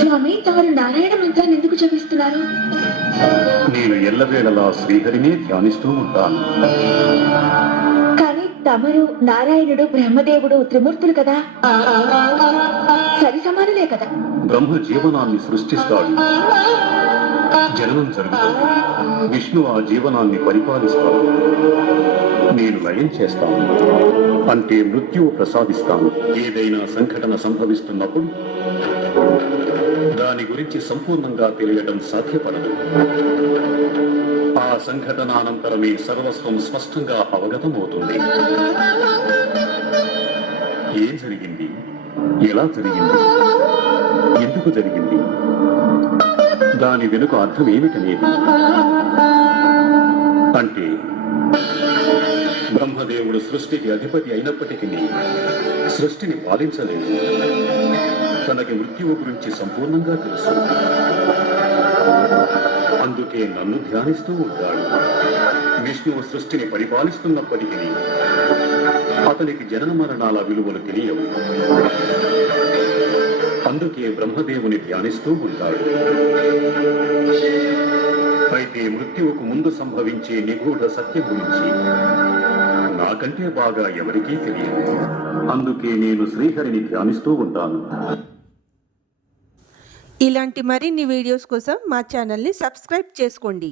స్వామి, తమరు నారాయణ మంత్రాన్ని ఎందుకు జపిస్తున్నారు? నేను ఎల్లవేళలా శ్రీహరినే ధ్యానిస్తూ ఉంటాను. కానీ తమరు నారాయణుడు, బ్రహ్మదేవుడు త్రిమూర్తులు కదా, సరి సమానులే కదా. బ్రహ్మ జీవనాన్ని సృష్టిస్తాడు, జననం జరుగుతుంది. విష్ణు ఆ జీవనాన్ని పరిపాలిస్తాడు. నేను లయం చేస్తాను, అంటే మృత్యువు ప్రసాదిస్తాను. ఏదైనా సంఘటన సంభవిస్తున్నప్పుడు దాని గురించి సంపూర్ణంగా తెలియడం సాధ్యపడదు. ఆ సంఘటన అనంతరమే సర్వస్వం స్పష్టంగా అవగతమవుతుంది. ఏం జరిగింది, ఎలా జరిగింది, ఎందుకు జరిగింది, దాని వెనుక అర్థం ఏమిటనేది. అంటే బ్రహ్మదేవుడు సృష్టికి అధిపతి అయినప్పటికీ సృష్టిని పాలించలేదు. తనకి మృత్యువు గురించి సంపూర్ణంగా తెలుసు. అందుకే నన్ను ధ్యానిస్తూ ఉంటాడు. విష్ణువు సృష్టిని పరిపాలిస్తున్నప్పటికీ అతనికి జనన మరణాల విలువలు తెలియవు. అందుకే బ్రహ్మదేవుని ధ్యానిస్తూ ఉంటాడు. అయితే మృత్యువుకు ముందు సంభవించే నిగూఢ సత్యం గురించి నాకంటే బాగా ఎవరికీ తెలియదు. అందుకే నేను శ్రీహరిని ధ్యానిస్తూ ఉంటాను. ఇలాంటి మరిన్ని వీడియోస్ కోసం మా ఛానల్ని సబ్స్క్రైబ్ చేసుకోండి.